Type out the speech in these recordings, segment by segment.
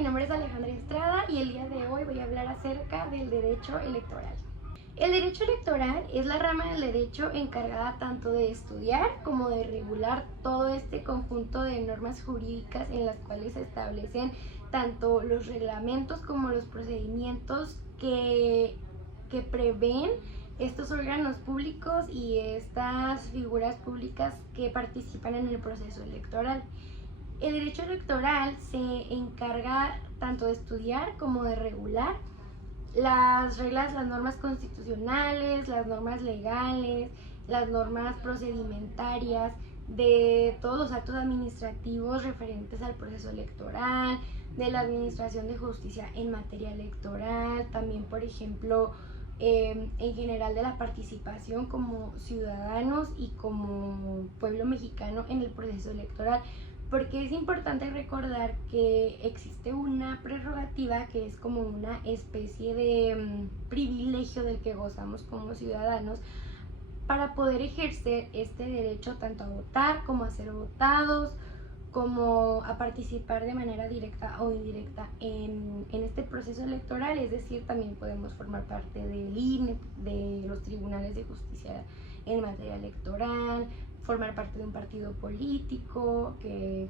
mi nombre es Alejandra Estrada y el día de hoy voy a hablar acerca del derecho electoral. El derecho electoral es la rama del derecho encargada tanto de estudiar como de regular todo este conjunto de normas jurídicas en las cuales se establecen tanto los reglamentos como los procedimientos que prevén estos órganos públicos y estas figuras públicas que participan en el proceso electoral. El derecho electoral se encarga tanto de estudiar como de regular las reglas, las normas constitucionales, las normas legales, las normas procedimentarias de todos los actos administrativos referentes al proceso electoral, de la administración de justicia en materia electoral, también por ejemplo en general de la participación como ciudadanos y como pueblo mexicano en el proceso electoral. Porque es importante recordar que existe una prerrogativa que es como una especie de privilegio del que gozamos como ciudadanos para poder ejercer este derecho tanto a votar como a ser votados, como a participar de manera directa o indirecta en este proceso electoral. Es decir, también podemos formar parte del INE, de los tribunales de justicia en materia electoral, formar parte de un partido político que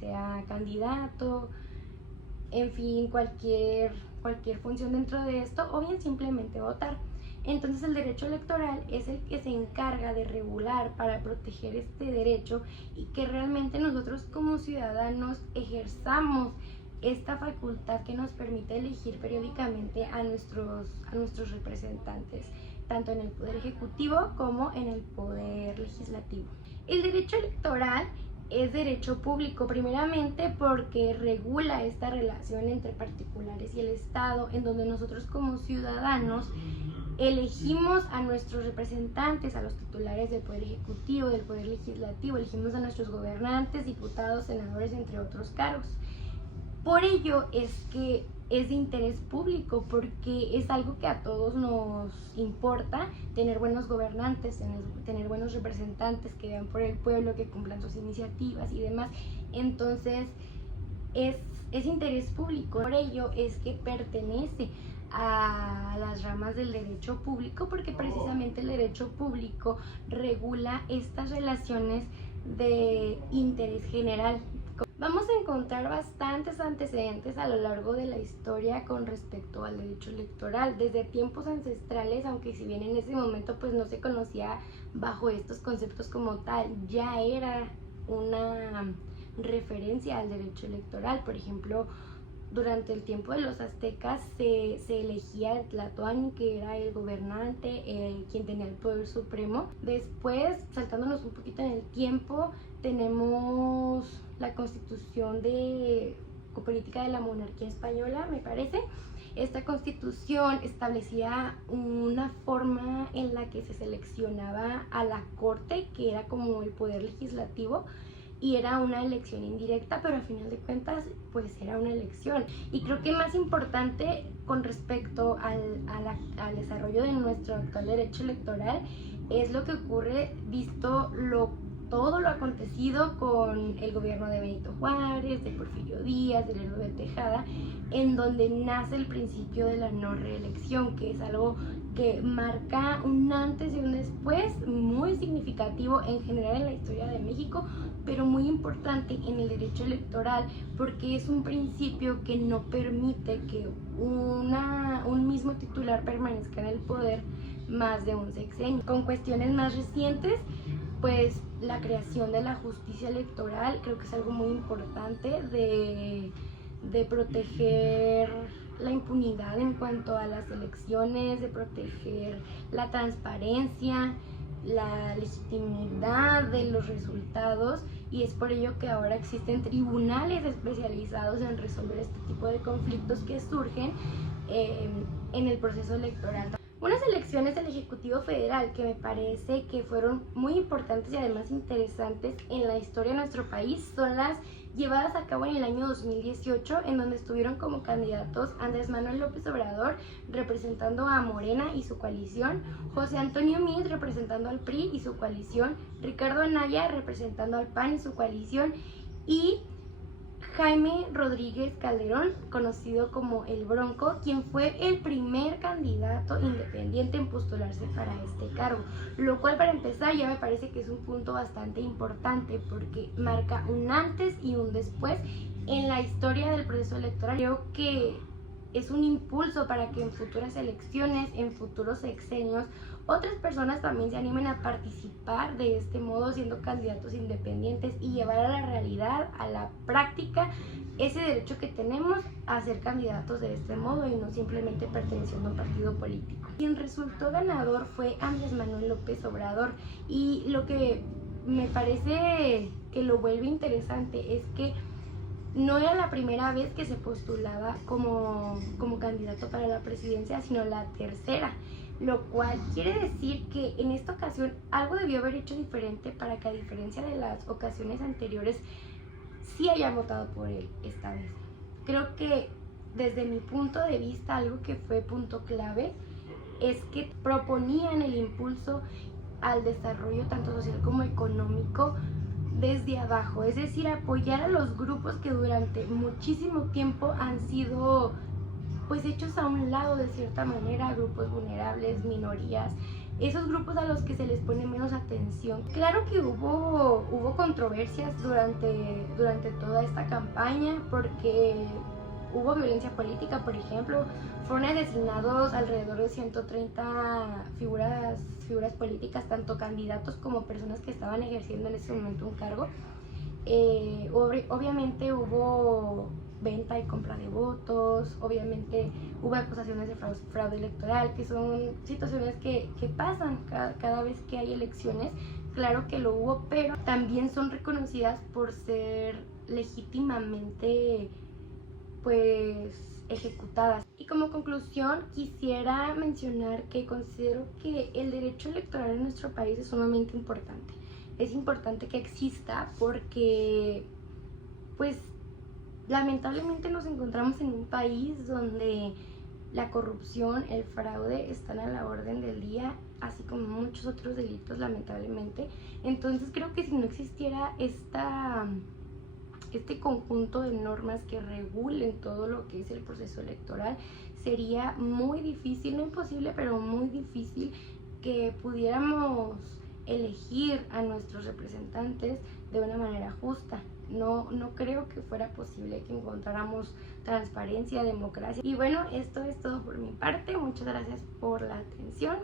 sea candidato, en fin, cualquier función dentro de esto, o bien simplemente votar. Entonces el derecho electoral es el que se encarga de regular para proteger este derecho y que realmente nosotros como ciudadanos ejerzamos esta facultad que nos permite elegir periódicamente a nuestros representantes, tanto en el Poder Ejecutivo como en el Poder Legislativo. El derecho electoral es derecho público, primeramente porque regula esta relación entre particulares y el Estado, en donde nosotros como ciudadanos elegimos a nuestros representantes, a los titulares del Poder Ejecutivo, del Poder Legislativo, elegimos a nuestros gobernantes, diputados, senadores, entre otros cargos. Por ello es que es de interés público, porque es algo que a todos nos importa, tener buenos gobernantes, tener buenos representantes que vean por el pueblo, que cumplan sus iniciativas y demás. Entonces es interés público. Por ello es que pertenece a las ramas del derecho público, porque precisamente el derecho público regula estas relaciones de interés general. Vamos a encontrar bastantes antecedentes a lo largo de la historia con respecto al derecho electoral, desde tiempos ancestrales, aunque si bien en ese momento pues no se conocía bajo estos conceptos como tal, ya era una referencia al derecho electoral. Por ejemplo, durante el tiempo de los aztecas se elegía el tlatoani, que era el gobernante, quien tenía el poder supremo. Después, saltándonos un poquito en el tiempo, tenemos la constitución política de la monarquía española, me parece. Esta constitución establecía una forma en la que se seleccionaba a la corte, que era como el poder legislativo, y era una elección indirecta, pero al final de cuentas pues era una elección. Y creo que más importante con respecto al desarrollo de nuestro actual derecho electoral es lo que ocurre visto todo lo acontecido con el gobierno de Benito Juárez, de Porfirio Díaz, de Lerdo de Tejada, en donde nace el principio de la no reelección, que es algo que marca un antes y un después muy significativo en general en la historia de México, pero muy importante en el derecho electoral, porque es un principio que no permite que un mismo titular permanezca en el poder más de un sexenio. Con cuestiones más recientes, pues la creación de la justicia electoral creo que es algo muy importante de proteger la impunidad en cuanto a las elecciones, de proteger la transparencia, la legitimidad de los resultados, y es por ello que ahora existen tribunales especializados en resolver este tipo de conflictos que surgen en el proceso electoral. Unas elecciones del Ejecutivo Federal que me parece que fueron muy importantes y además interesantes en la historia de nuestro país son las llevadas a cabo en el año 2018, en donde estuvieron como candidatos Andrés Manuel López Obrador representando a Morena y su coalición, José Antonio Meade representando al PRI y su coalición, Ricardo Anaya representando al PAN y su coalición, y Jaime Rodríguez Calderón, conocido como el Bronco, quien fue el primer candidato independiente en postularse para este cargo, lo cual para empezar ya me parece que es un punto bastante importante porque marca un antes y un después en la historia del proceso electoral. Creo que es un impulso para que en futuras elecciones, en futuros sexenios, otras personas también se animen a participar de este modo siendo candidatos independientes y llevar a la realidad, a la práctica, ese derecho que tenemos a ser candidatos de este modo y no simplemente perteneciendo a un partido político. Quien resultó ganador fue Andrés Manuel López Obrador, y lo que me parece que lo vuelve interesante es que no era la primera vez que se postulaba como candidato para la presidencia, sino la tercera, lo cual quiere decir que en esta ocasión algo debió haber hecho diferente para que, a diferencia de las ocasiones anteriores, sí hayan votado por él esta vez. Creo que desde mi punto de vista algo que fue punto clave es que proponían el impulso al desarrollo tanto social como económico desde abajo, es decir, apoyar a los grupos que durante muchísimo tiempo han sido pues hechos a un lado de cierta manera, grupos vulnerables, minorías, esos grupos a los que se les pone menos atención. Claro que hubo controversias durante toda esta campaña porque hubo violencia política, por ejemplo, fueron asesinados alrededor de 130 figuras políticas, tanto candidatos como personas que estaban ejerciendo en ese momento un cargo. Obviamente hubo venta y compra de votos, obviamente hubo acusaciones de fraude electoral, que son situaciones que pasan cada vez que hay elecciones. Claro que lo hubo, pero también son reconocidas por ser legítimamente pues ejecutadas. Y como conclusión quisiera mencionar que considero que el derecho electoral en nuestro país es sumamente importante. Es importante que exista porque pues lamentablemente nos encontramos en un país donde la corrupción, el fraude están a la orden del día, así como muchos otros delitos, lamentablemente. Entonces creo que si no existiera este conjunto de normas que regulen todo lo que es el proceso electoral, sería muy difícil, no imposible, pero muy difícil que pudiéramos elegir a nuestros representantes de una manera justa. No creo que fuera posible que encontráramos transparencia, democracia. Y bueno, esto es todo por mi parte. Muchas gracias por la atención.